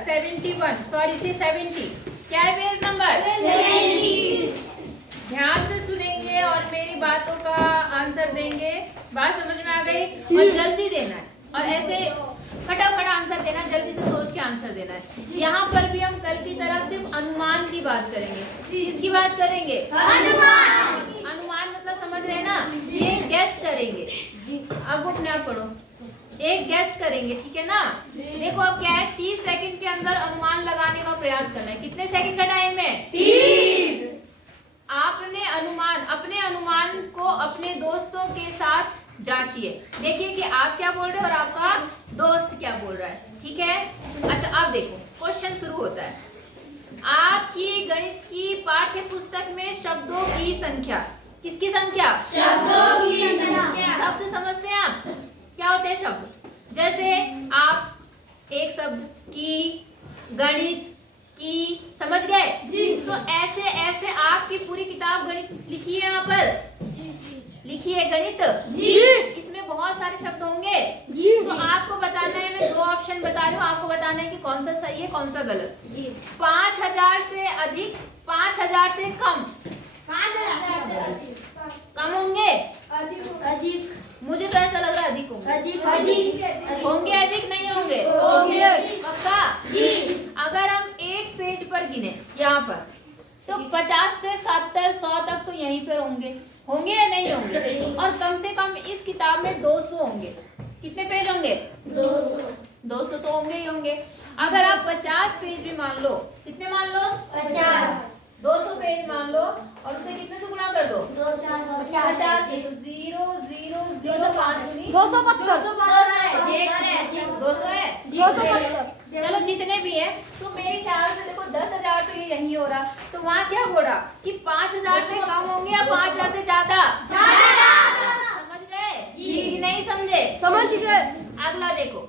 71, sorry 70। क्या है page number 70। ध्यान से सुनेंगे और मेरी बातों का आंसर देंगे। बात समझ में आ गई? और जल्दी देना है और ऐसे फटाफट आंसर देना, जल्दी से सोच के आंसर देना है। यहाँ पर भी हम कल की तरह सिर्फ अनुमान की बात करेंगे। किसकी बात करेंगे? अनुमान। अनुमान मतलब समझ रहे हैं ना? एक गेस करेंगे। अब अपने आप पढ़ो, एक गेस करेंगे, ठीक है ना? देखो अब क्या है, 30 सेकंड के अंदर अनुमान लगाने का प्रयास करना है। कितने सेकंड का टाइम है? 30। आपने अपने अनुमान को अपने दोस्तों के साथ जांचिए। देखिए कि आप क्या बोल रहे हो और आपका दोस्त क्या बोल रहा है, ठीक है? अच्छा अब देखो, क्वेश्चन शुरू होता है। आपकी गणित की पाठ्य पुस्तक में शब्दों की संख्या, किसकी संख्या? शब्दों की संख्या। शब्द समझते हैं आप? क्या होते हैं शब्द? जैसे आप एक शब्द की, गणित की, समझ गए जी? तो ऐसे ऐसे आपकी पूरी किताब गणित लिखी है, यहाँ पर लिखी है गणित जी। इसमें बहुत सारे शब्द होंगे जी। तो आपको बताना है, मैं 2 ऑप्शन बता रही हूँ, आपको बताना है कि कौन सा सही है कौन सा गलत। 5000 से अधिक, 5000 से कम। 5000 कम होंगे? अधिक। मुझे तो ऐसा लग रहा है अधिक होंगे। अधिक होंगे। अधिक नहीं होंगे? पक्का जी। अगर हम एक पेज पर गिने यहाँ पर, तो 50 से 70, 100 तक तो यहीं पर होंगे या नहीं होंगे? और कम से कम इस किताब में 200 होंगे। कितने पेज होंगे? 200 तो होंगे ही होंगे। अगर आप 50 पेज भी मान लो, कितने मान लो? 50। 200 पेज मान लो और उसे कितने से गुणा कर दो? 50 से। 0 0 0 5 200 है। चलो जितने भी है, तो मेरे ख्याल से देखो 10,000 तो ये यही हो रहा, तो वहाँ क्या हो रहा कि 5000 से कम होंगे या 5000 से ज्यादा? समझ गए जी? नहीं समझे? समझ गए। अगला देखो,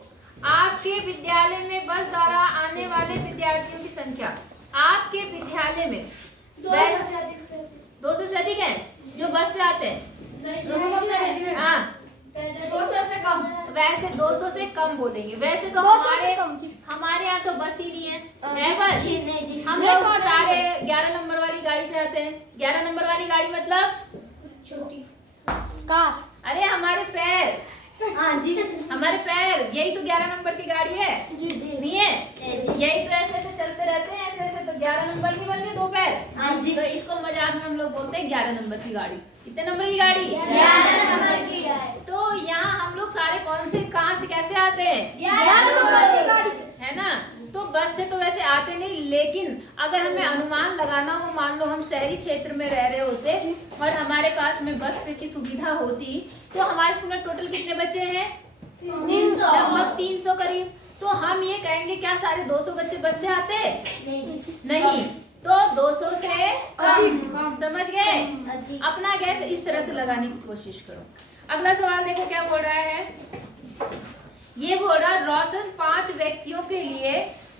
आपके विद्यालय में बस द्वारा आने वाले विद्यार्थियों की संख्या। आपके विद्यालय में 200 से अधिक है जो बस से आते हैं? हाँ 200 से कम। वैसे 200 से कम बोलेंगे, वैसे तो हमारे यहाँ तो बस ही नहीं है बस। हम लोग सारे 11 नंबर वाली गाड़ी से आते हैं। 11 नंबर वाली गाड़ी मतलब छोटी कार। अरे हमारे पैर, जी हमारे पैर, यही तो 11 नंबर की गाड़ी है जी। नहीं है? यही तो ऐसे ऐसे चलते रहते हैं, ऐसे ऐसे, तो 11 नंबर की बन गई 2 पैर जी। तो इसको मजाक में हम लोग बोलते हैं 11 नंबर की गाड़ी। कितने नंबर की गाड़ी? 11 नंबर की। तो यहाँ हम लोग सारे कौन से, कहाँ से, कैसे आते हैं? 11 नंबर की गाड़ी से, है ना? तो बस से तो वैसे आते नहीं, लेकिन अगर हमें अनुमान लगाना हो, मान लो हम शहरी क्षेत्र में रह रहे होते और हमारे पास में बस की सुविधा होती, तो हमारे स्कूल में टोटल कितने बच्चे हैं? 300, लगभग 300 करीब। तो हम ये कहेंगे क्या सारे 200 बच्चे बस से आते? नहीं। तो 200 से कम। समझ गए? अपना गैस इस तरह से लगाने की कोशिश करो। अगला सवाल देखो क्या बोल रहा है। ये बोल रहा है, रोशन 5 व्यक्तियों के लिए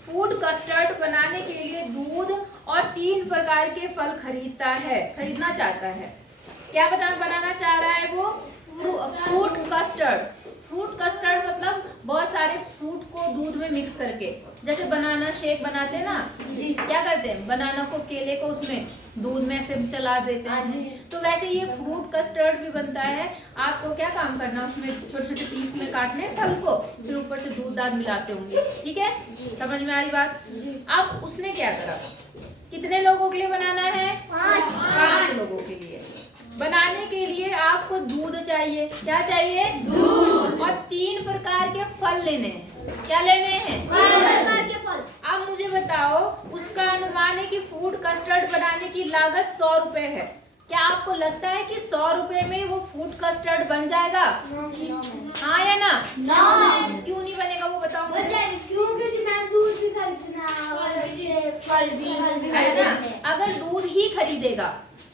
फूड कस्टर्ड बनाने के लिए दूध और 3 प्रकार के फल खरीदना चाहता है। क्या बनाना चाह रहा है वो? Fruit custard. फ्रूट कस्टर्ड मतलब बहुत सारे फ्रूट को दूध में मिक्स करके, जैसे बनाना शेक बनाते हैं ना जी। क्या करते हैं? बनाना को, केले को उसमें दूध में से चला देते हैं, तो वैसे ये फ्रूट कस्टर्ड भी बनता है। आपको क्या काम करना, उसमें छोटे छोटे पीस में काटने फल को, फिर ऊपर से दूध दाद मिलाते होंगे, ठीक है? समझ में आ रही बात? अब उसने क्या करा, कितने लोगों के लिए बनाना है? 5 लोगों के लिए। बनाने के लिए आपको दूध चाहिए। क्या चाहिए? दूध। और 3 प्रकार के फल लेने हैं। क्या लेने हैं? 3 प्रकार के फल। अब मुझे बताओ, उसका अनुमान है कि फूड कस्टर्ड बनाने की लागत 100 रुपए है। क्या आपको लगता है कि 100 रुपए में वो फूड कस्टर्ड बन जाएगा? हाँ या ना? क्यों नहीं बनेगा वो बताओ? दूध भी खरीदना, फल भी है ना। अगर दूध ही खरीदेगा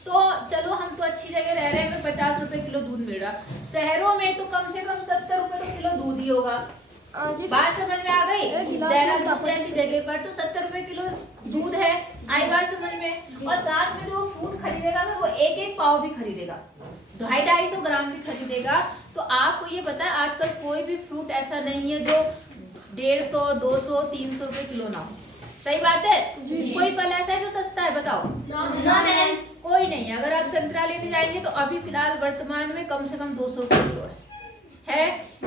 तो चलो, हम तो अच्छी जगह रह रहे हैं, हमें 50 रुपए किलो दूध मिल रहा। शहरों में तो कम से कम 70 रुपए तो किलो दूध ही होगा। बात समझ में आ गई? देहरादून जैसी जगह पर तो 70 रुपए किलो दूध है। आई बात समझ में? और साथ में जो फ्रूट खरीदेगा ना, वो 1-1 पाव भी खरीदेगा, 250-250 ग्राम भी खरीदेगा। तो आपको ये पता है, आजकल कोई भी फ्रूट ऐसा नहीं है जो 150, 200, 300 रुपए किलो ना हो। सही बात है? कोई फल ऐसा है जो सस्ता है, बताओ? कोई नहीं। अगर आप संतरा लेने जाएंगे तो अभी फिलहाल वर्तमान में कम से कम 200 रुपए किलो है।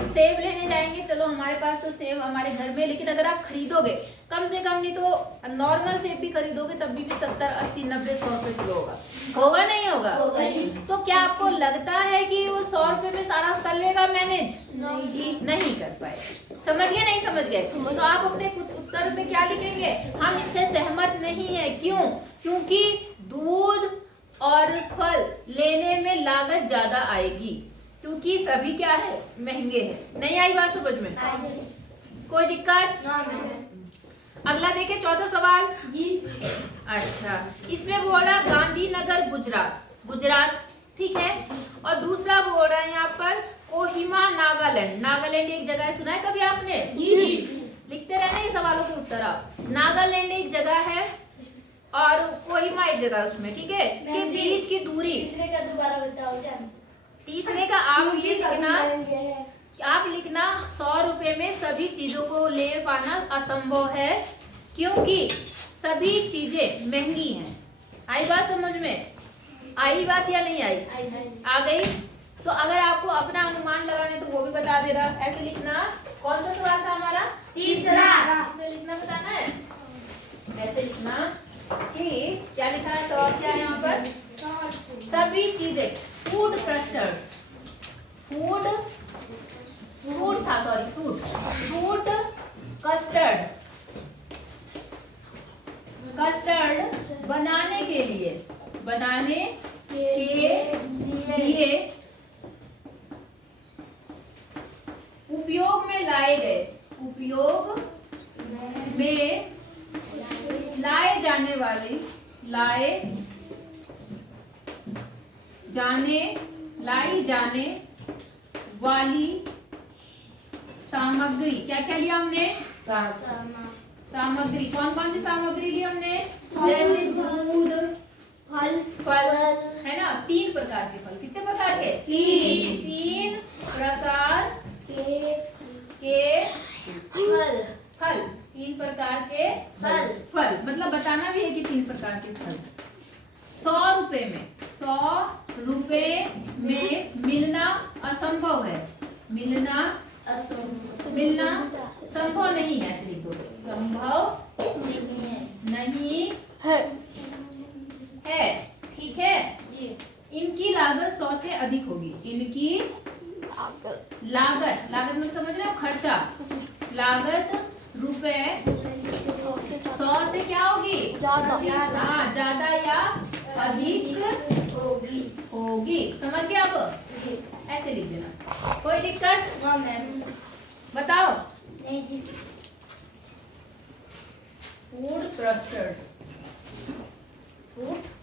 सेब लेने जाएंगे, चलो हमारे पास तो सेब हमारे घर में, लेकिन अगर आप खरीदोगे कम से कम नहीं तो नॉर्मल सेब भी खरीदोगे तब भी 70, 80, 90, 100 रुपए किलो होगा नहीं होगा? तो क्या आपको लगता है कि वो 100 रुपए में सारा कर लेगा मैनेज? नहीं कर पाएगा। समझ गए? नहीं समझ गए? तो आप अपने उत्तर में क्या लिखेंगे? हम इससे सहमत नहीं है। क्यों? क्योंकि दूध और फल लेने में लागत ज्यादा आएगी, क्योंकि सभी क्या है, महंगे हैं। नहीं आई बात समझ में? कोई दिक्कत? अगला देखें, चौथा सवाल। अच्छा, इसमें बोला गांधीनगर गुजरात, ठीक है। और दूसरा बोल रहा है यहाँ पर कोहिमा नागालैंड। नागालैंड एक जगह है, सुना है कभी आपने? लिखते रहना ये सवालों के उत्तर आप। नागालैंड एक जगह है और कोहिमा एक जगह है उसमें, ठीक है। के बीच की दूरी, तीसरे का दोबारा बताओ। तीसरे का आप लिखना 100 रुपए में सभी चीजों को ले पाना असंभव है, क्योंकि सभी चीजें महंगी हैं। आई बात समझ में? आई बात या नहीं आई? आ गई? तो अगर आपको अपना अनुमान लगाने तो वो भी बता दे रहा। ऐसे लिखना। कौन सा सवाल था हमारा? तीसरा। इसे लिखना बताना है। ऐसे लिखना कि क्या लिखा है, सवाल क्या है यहाँ पर? सभी चीजें फूड कस्टर्ड बनाने के लिए उपयोग में लाई जाने वाली सामग्री, क्या क्या लिया हमने? सामग्री। कौन कौन सी सामग्री ली हमने? जैसे दूध, फल है ना। 3 प्रकार के फल। कितने प्रकार के? 3 प्रकार के फल। 3 प्रकार के फल मतलब बताना भी है कि 3 प्रकार के फल। 100 रुपए में मिलना असंभव है। मिलना संभव नहीं है। ऐसे लिख दो, संभव नहीं है। ठीक है जी। इनकी लागत 100 से अधिक होगी। इनकी लागत मतलब समझ रहे हो? खर्चा। लागत रुपए 100 से क्या होगी? ज्यादा या अधिक होगी। समझ गए आप? ऐसे लिख देना। कोई दिक्कत? बताओ। नहीं जी। फूड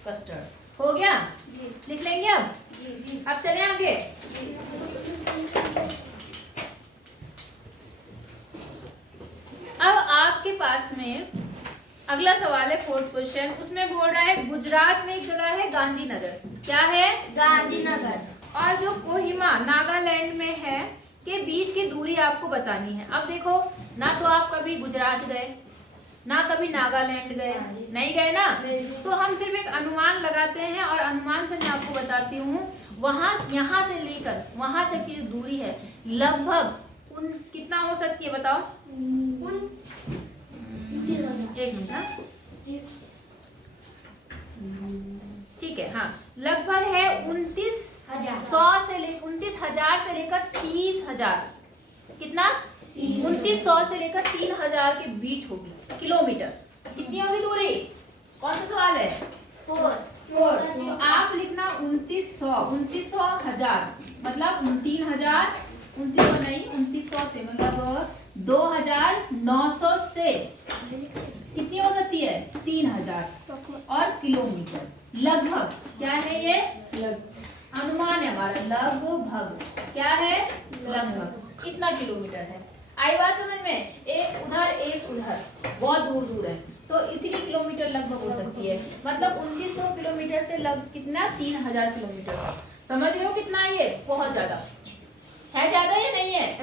कस्टर्ड हो गया जी। लिख लेंगे अब जी। अब चले आगे। अब आपके पास में अगला सवाल है 4th क्वेश्चन। उसमें बोल रहा है गुजरात में एक जगह है गांधीनगर। क्या है? गांधीनगर। और जो कोहिमा नागालैंड में है के बीच की दूरी आपको बतानी है। अब देखो, ना तो आप कभी गुजरात गए, ना कभी नागालैंड गए, नहीं गए ना, तो हम सिर्फ एक अनुमान लगाते हैं और अनुमान से मैं आपको बताती हूँ यहाँ से लेकर वहां तक की जो दूरी है लगभग कितना हो सकती है बताओ? एक मिनट। ठीक है, हाँ, लगभग है 29,000 से लेकर 30,000। कितना? 2900 से लेकर 3000 के बीच होगी किलोमीटर। कितनी होगी दूरी? कौन सा सवाल है? 4। तो आप लिखना 29,000 मतलब 3,000, 2900 नहीं, 2900 से मतलब 2,900 से कितनी हो सकती है? 3,000 और किलोमीटर। लगभग क्या है ये? अनुमान है हमारा। लगभग क्या है? लगभग इतना किलोमीटर है। आई बात समझ में? एक उधर बहुत दूर है, तो इतनी किलोमीटर लगभग हो सकती है। मतलब 2900 किलोमीटर से कितना? 3000 किलोमीटर। समझ रहे हो कितना? ये बहुत ज्यादा है। ज्यादा या नहीं है?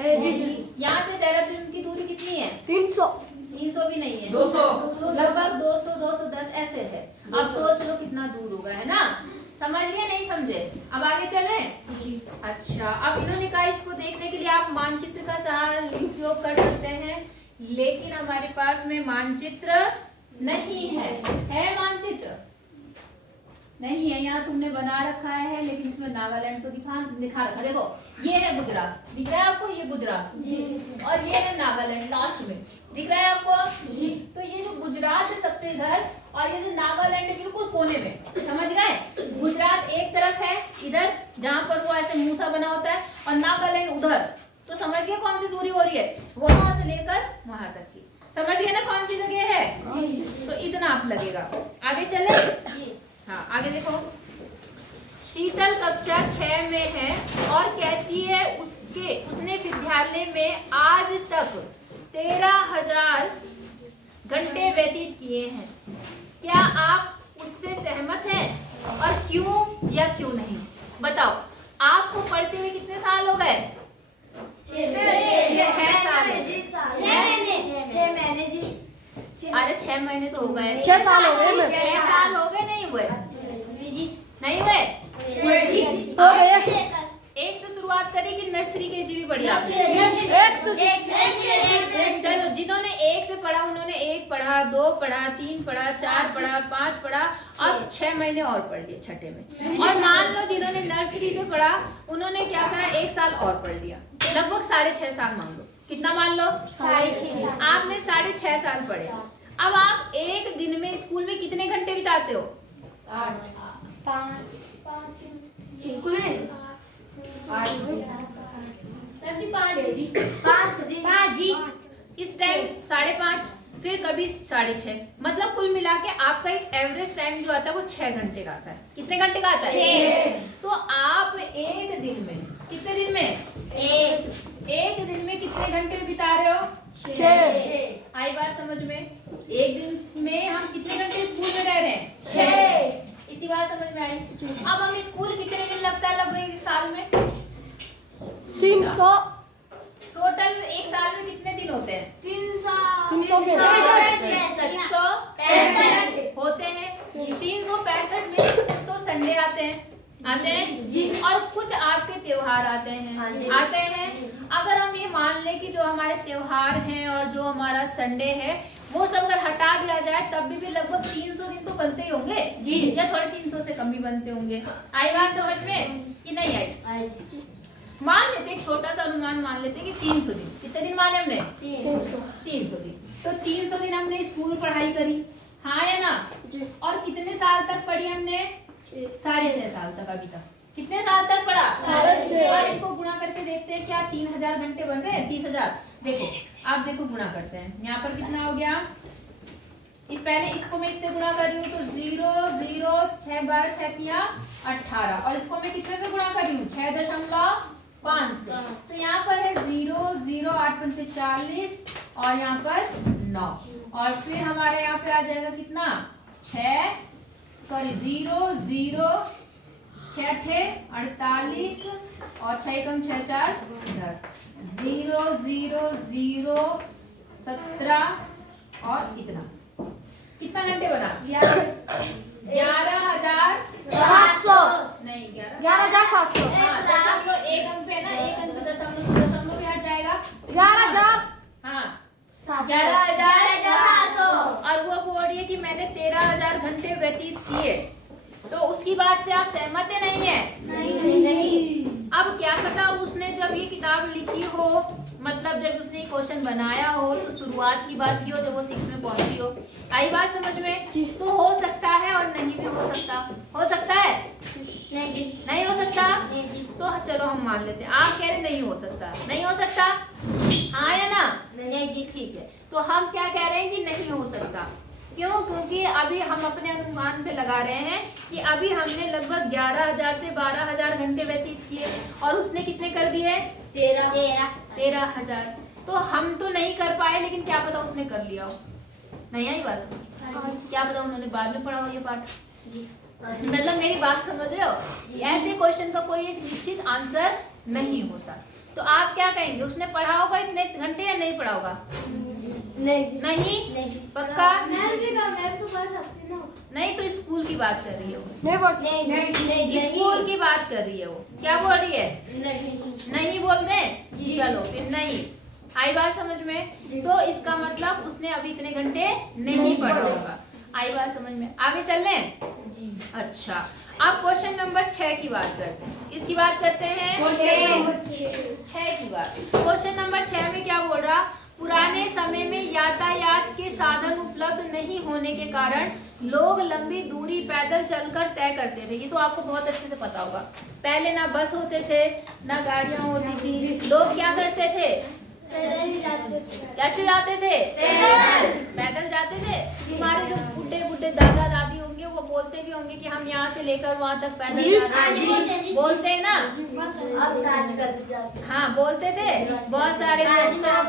यहाँ से देहरादून की दूरी कितनी है? 300 300 भी नहीं है, 200 लगभग 200 210 ऐसे है। अब सोच लो कितना दूर होगा, है ना? समझ लिए नहीं समझे? अब आगे चले। अच्छा, अब इन्होंने कहा इसको देखने के लिए आप मानचित्र का सहारा उपयोग कर सकते हैं, लेकिन हमारे पास में मानचित्र नहीं है मानचित्र नहीं है। यहाँ तुमने बना रखा है, लेकिन इसमें नागालैंड तो दिखा रखा। देखो ये है गुजरात, दिख रहा है आपको? ये गुजरात जी। और ये है नागालैंड लास्ट में, दिख रहा है आपको? जी। तो ये जो गुजरात है सबसे इधर, और ये जो नागालैंड है बिल्कुल कोने में, समझ गए? गुजरात एक तरफ है इधर जहाँ पर वो ऐसे मूसा बना होता है, और नागालैंड उधर। तो समझ गए कौन सी दूरी हो रही है? वहां से लेकर वहां तक की। समझ गए ना कौन सी जगह है? तो इतना आप लगेगा। आगे चले। हाँ आगे देखो। शीतल कक्षा 6 में है और कहती है उसने विद्यालय में आज तक 13,000 घंटे व्यतीत किए हैं। क्या आप उससे सहमत हैं और क्यों या क्यों नहीं? बताओ। आपको पढ़ते हुए कितने साल हो गए? 6 साल। 6 महीने जी। अरे 6 महीने तो हो गए। 6 साल हो गए। 6 साल हो गए? नहीं हुए? नहीं हुए? हो गए। एक से शुरुआत करी कि नर्सरी के जी भी बढ़िया? चलो, जिन्होंने 1 से पढ़ा उन्होंने 1 पढ़ा, 2 पढ़ा, 3 पढ़ा, 4 पढ़ा, 5 पढ़ा, अब 6 महीने और पढ़ लिए छठे में। और मान लो जिन्होंने नर्सरी से पढ़ा उन्होंने क्या करा, 1 साल और पढ़ लिया, लगभग 6.5 साल मान लो। कितना मान लो? 6.5। आपने 6.5 साल पढ़े। अब आप एक दिन में स्कूल में कितने घंटे बिताते हो? 5 स्कूल में 5 जी। इस टाइम 5.5, फिर कभी 6.5, मतलब कुल मिला के आपका एक एवरेज टाइम जो आता है वो 6 घंटे का आता है। कितने घंटे का आता है? 6। तो आप एक दिन में, कितने दिन में? एक दिन में कितने घंटे बिता रहे हो? 6। आई बात समझ में? एक दिन में हम कितने घंटे स्कूल में रह रहे हैं? 6। इतनी बात समझ में आई? अब हम स्कूल कितने दिन लगता है लगभग साल में? 300। टोटल एक साल में कितने दिन होते हैं? 365 होते हैं। 365 में कुछ तो संडे आते हैं जी, और कुछ आपके त्योहार आते हैं। अगर हम ये मान लें कि जो हमारे त्योहार हैं और जो हमारा संडे है वो सब अगर हटा दिया जाए तब भी लगभग 300 दिन तो बनते ही होंगे जी, या थोड़े 300 से कम ही बनते होंगे। आई बात समझ में कि नहीं आई? मान लेते एक छोटा सा अनुमान मान लेते कि 300 दिन। कितने दिन माने हमने? 300 दिन। तो 300 दिन हमने स्कूल पढ़ाई करी, हाँ या ना? और कितने साल तक पढ़ी हमने? 6.5 साल तक। अभी तक कितने साल तक पढ़ा? 6.5। और इनको गुणा करके देखते हैं क्या 3,000 घंटे बन रहे हैं? 30,000। देखो आप देखो गुणा करते हैं। यहाँ पर कितना हो गया? पहले इसको मैं इससे गुणा कर रही हूँ तो 0 0 6 12 6 3 18, और इसको मैं कितने से गुणा कर रही हूँ? 6.5 से। तो यहाँ पर है 0 0 8 5 40, और यहाँ पर 9, और फिर हमारे यहाँ पे आ जाएगा कितना? 0 0 6 48, और 6 कम 6 4 10, 0 0 0 17, और इतना। कितना घंटे बना? 11,700 नहीं 11,700। हाँ, दशमलव एक अंक पे है ना, एक अंक पे दशमलव तो दशमलव भी हट जाएगा। 11,000। हाँ 11,700। और वो बोल रही है कि मैंने 13,000 घंटे व्यतीत किए। तो उसकी बात से आप सहमत है नहीं है? नहीं। अब क्या पता उसने जब ये किताब लिखी हो, मतलब जब उसने क्वेश्चन बनाया हो तो शुरुआत की बात की हो जब वो 6 में पहुंची हो। आई बात समझ में? तो हो सकता है और नहीं भी हो सकता। हो सकता है? नहीं हो सकता? तो चलो हम मान लेते हैं। आप कह रहे नहीं हो सकता। नहीं हो सकता, हाँ या ना? नहीं जी, ठीक है। तो हम क्या कह रहे हैं कि नहीं हो सकता। क्यों? क्योंकि अभी हम अपने अनुमान पे लगा रहे हैं कि अभी हमने लगभग 11,000 से 12,000 घंटे व्यतीत किए, और उसने कितने कर दिए? 13,000। तो हम तो नहीं कर पाए, लेकिन क्या पता उसने कर लिया हो। नहीं आई बात? क्या पता उन्होंने बाद में पढ़ा हो ये पाठ। मतलब मेरी बात समझ रहे हो? ऐसे क्वेश्चन का कोई एक निश्चित आंसर नहीं होता। तो आप क्या कहेंगे? उसने पढ़ा होगा इतने घंटे या नहीं पढ़ा होगा? नहीं नहीं पक्का मैम तो कर सकती ना। नहीं, तो स्कूल की बात कर रही है वो, नहीं बोल सकते। नहीं स्कूल की बात कर रही है वो। क्या बोल रही है? नहीं बोल दे। जी। चलो फिर नहीं। आई बात समझ में? तो इसका मतलब उसने अभी इतने घंटे नहीं पढ़ा होगा। आई बात समझ में? आगे चल रहे हैं? अच्छा, अब क्वेश्चन नंबर 6 की बात करते हैं। इसकी बात करते हैं 6 की बात। क्वेश्चन नंबर 6 में क्या बोल रहा? पुराने समय में यातायात के साधन उपलब्ध नहीं होने के कारण लोग लंबी दूरी पैदल चलकर तय करते थे। ये तो आपको बहुत अच्छे से पता होगा। पहले ना बस होते थे ना गाड़ियां होती थी। लोग क्या करते थे? कैसे जाते थे? पैदल जाते थे। हमारे जो बुढ़े दादा दादी होंगे वो बोलते भी होंगे कि हम यहाँ से लेकर वहाँ तक पैदल जाते थे। बोलते हैं ना? हाँ बोलते थे। बहुत सारे लोग कहाँ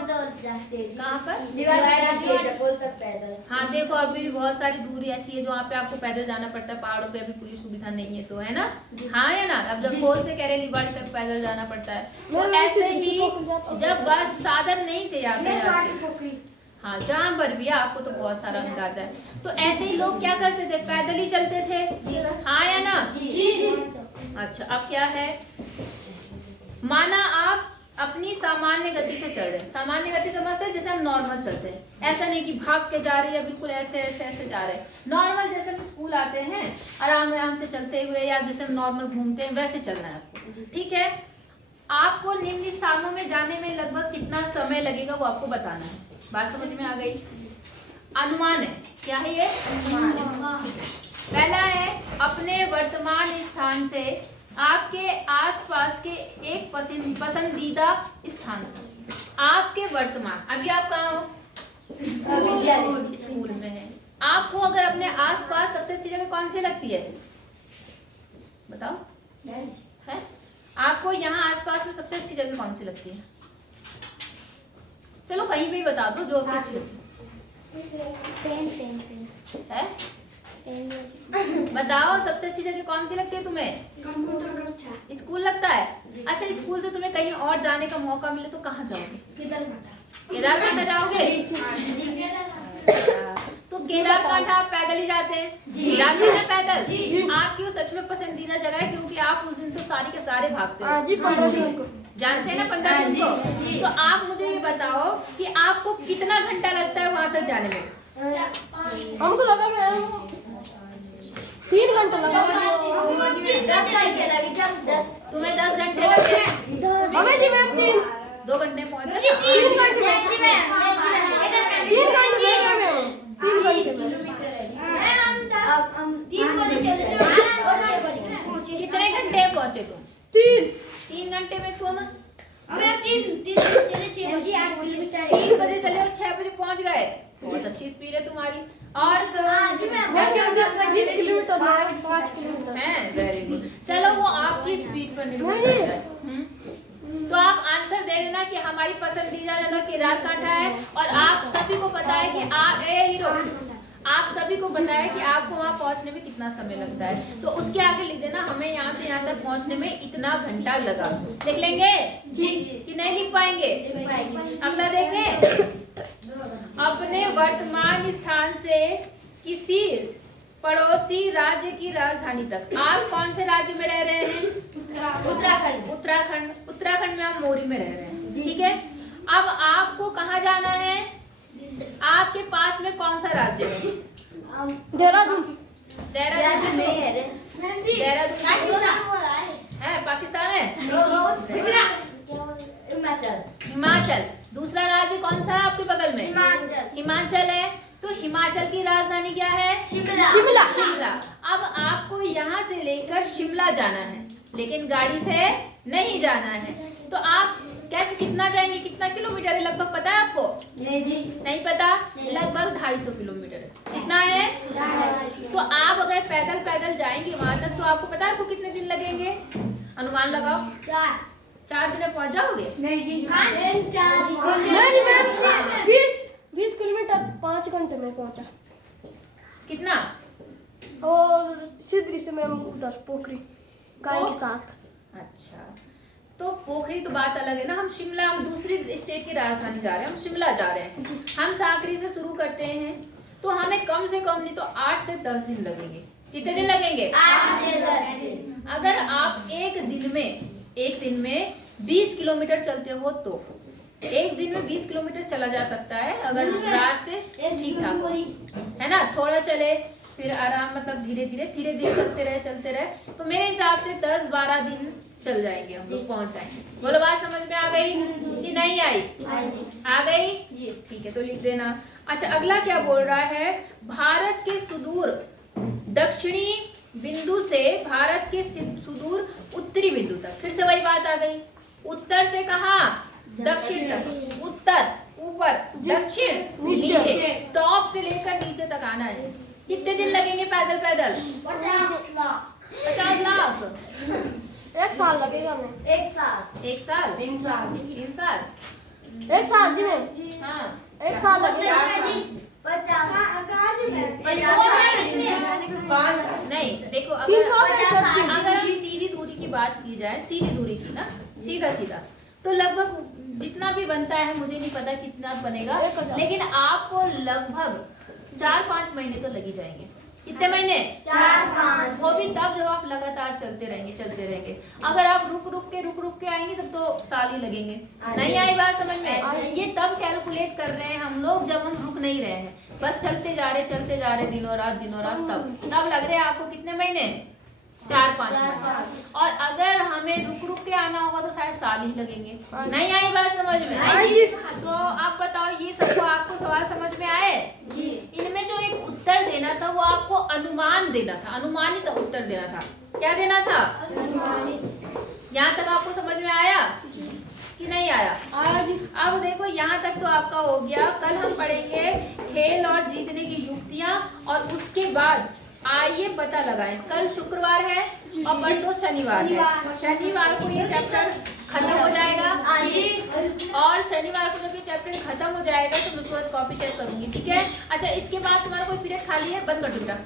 पर? हाँ देखो, अभी भी बहुत सारी दूरी ऐसी है जो वहाँ पे आपको पैदल जाना पड़ता है। पहाड़ों पे अभी पूरी सुविधा नहीं है, तो है ना? हाँ या ना? अब जब खोल से करेली बाड़ी तक पैदल जाना पड़ता है। तो ऐसे ही जब बस साधन नहीं थे यातायात, हाँ जहाँ पर भी आपको तो बहुत सारा अंदाजा है, तो ऐसे ही लोग क्या करते थे? पैदल ही चलते थे। हाँ या ना? अच्छा, अब क्या है? माना आप अपनी सामान्य गति से चल रहे हैं। सामान्य गति समझते हैं? जैसे हम नॉर्मल चलते हैं, ऐसा नहीं कि भाग के जा रहे हैं, बिल्कुल ऐसे ऐसे ऐसे जा रहे हैं। नॉर्मल जैसे हम स्कूल आते हैं आराम आराम से चलते हुए, या जैसे हम नॉर्मल घूमते हैं वैसे चलना है आपको, ठीक है? आपको निम्न स्थानों में जाने में लगभग कितना समय लगेगा वो आपको बताना है। बात समझ में आ गई? अनुमान है। क्या है ये? पहला है अपने वर्तमान स्थान से आपके आसपास के एक पसंदीदा स्थान। आपके वर्तमान, अभी आप कहाँ हो? स्कूल में है। आपको अगर अपने आसपास सबसे अच्छी जगह कौन सी लगती है? बताओ। है? आपको यहाँ आसपास में सबसे अच्छी जगह कौन सी लगती है? चलो कहीं भी बता दो जो भी अच्छी लगती है। बताओ सबसे अच्छी जगह कौन सी लगती है तुम्हें? स्कूल लगता है। अच्छा, स्कूल से तुम्हें कहीं और जाने का मौका मिले तो कहाँ जाओगे? केदारकांठा जाओगे? तो केदारकांठा आप पैदल ही जाते हैं? जाते हैं पैदल? आपकी वो सच में पसंदीदा जगह है, क्योंकि आप उस दिन तो सारे के सारे भागते हो। जी 15 जून को जानते हैं ना 15 जून को? तो आप मुझे ये बताओ कि आपको कितना घंटा लगता है वहां तक जाने में? हमको लगा मैम 3 घंटे लगा। तुम्हें 10 घंटे लगे हैं? हमें जी मैम 2 घंटे पहुंच गए। 3 घंटे में 3 घंटे कितने घंटे पहुंचे तुम? 3 घंटे में तुम 3 बजे चले और 6 बजे पहुंच गए। बहुत अच्छी स्पीड है तुम्हारी। और 20 किलोमीटर 5 किलोमीटर है। Very good. चलो वो आपकी स्पीड पर निर्भर करता है। तो आप आंसर दे देना कि हमारी पसंदीदा जगह केदारकांठा है, और आप सभी को पता है कि आप सभी को पता है कि आपको वहाँ पहुँचने में कितना समय लगता है। तो उसके आगे लिख देना हमें यहाँ से यहाँ तक पहुँचने में इतना घंटा लगा। लिख लेंगे जी कि नहीं लिख पाएंगे? अगला देखें। अपने वर्तमान स्थान से किसी पड़ोसी राज्य की राजधानी तक। आप कौन से राज्य में रह रहे हैं? उत्तराखंड में आप मोरी में रह रहे हैं, ठीक है? अब आपको कहाँ जाना है? आपके पास में कौन सा राज्य है? देहरादून नहीं है रे। है? पाकिस्तान है? हिमाचल। दूसरा राज्य कौन सा है आपके बगल में? हिमाचल है। तो हिमाचल की राजधानी क्या है? शिमला। अब आपको यहाँ से लेकर शिमला जाना है, लेकिन गाड़ी से नहीं जाना है। तो आप कैसे, कितना जाएंगे? कितना किलोमीटर है लगभग पता है आपको? नहीं पता? लगभग 250 किलोमीटर है। कितना है? तो आप अगर पैदल जाएंगे वहां तक, तो आपको पता है आपको कितने दिन लगेंगे? अनुमान लगाओ। 4 दिन में पहुंच जाओगे? नहीं मैम 20 किलोमीटर 5 घंटे में पहुंचा। कितना? और सिद्धि से मैम उधर पोखरी गाय के साथ। अच्छा, तो तो पोखरी तो बात अलग है ना, हम शिमला, हम दूसरी स्टेट की राजधानी जा रहे हैं, हम शिमला जा रहे हैं, हम साकरी से शुरू करते हैं तो हमें कम से कम नहीं तो 8 से 10 दिन लगेंगे। कितने दिन लगेंगे? 8 से 10 दिन। अगर आप एक दिन में 20 किलोमीटर चलते हो तो एक दिन में 20 किलोमीटर चला जा सकता है अगर रास्ते ठीक ठाक हो, है ना। थोड़ा चले फिर आराम, मतलब धीरे धीरे चलते रहे तो मेरे हिसाब से 10-12 दिन चल जाएंगे, हम लोग पहुंच जाएंगे। बोलो बात समझ में आ गई कि नहीं आई? आ गई जी, ठीक है तो लिख देना। अच्छा अगला क्या बोल रहा है, भारत के सुदूर दक्षिणी बिंदु से भारत के सुदूर उत्तरी बिंदु तक, फिर से वही बात आ गई, उत्तर से कहाँ? दक्षिण तक, उत्तर ऊपर, दक्षिण नीचे, टॉप से लेकर नीचे तक आना है। कितने दिन लगेंगे पैदल? 50 लाख। 50 लाख। 1 साल लगेगा हमें। 1 साल। 1 साल? 3 साल। 3 साल? 1 साल जी में। हाँ 1 साल लगेगा। 50 नहीं देखो, 365 दिन। अगर हम सीधी दूरी की बात की जाए, सीधी दूरी की ना, सीधा तो लगभग जितना भी बनता है, मुझे नहीं पता कितना बनेगा, 1000। लेकिन आपको लगभग 4-5 महीने तो लग ही जाएंगे। कितने महीने? 4-5। वो भी तब जब आप लगातार चलते रहेंगे। अगर आप रुक रुक के आएंगे तब तो साल ही लगेंगे। नहीं आई बात समझ में? ये तब कैलकुलेट कर रहे हैं हम लोग जब हम रुक नहीं रहे हैं, बस चलते जा रहे दिनों रात तब लग रहे हैं आपको कितने महीने? 4-5 महीने। और अगर हमें रुक के आना होगा तो शायद साल ही लगेंगे। नहीं आई बात समझ में? तो आप बताओ, ये सबको आपको सवाल समझ में आए? इनमें जो एक उत्तर देना था वो आपको अनुमान देना था, अनुमानित उत्तर देना था। क्या देना था? यहाँ तक आपको समझ में आया कि नहीं आया? अब देखो यहाँ तक तो आपका हो गया। कल हम पढ़ेंगे खेल और जीतने की युक्तियाँ, और उसके बाद आइए पता लगाएं। कल शुक्रवार है और परसों शनिवार है। शनिवार को ये चैप्टर खत्म हो जाएगा और शनिवार को जब ये चैप्टर खत्म हो जाएगा तो मैं उसके बाद कॉपी चेक करूंगी, ठीक है? अच्छा इसके बाद तुम्हारा कोई पीरियड खाली है? बंद कर दो बेटा।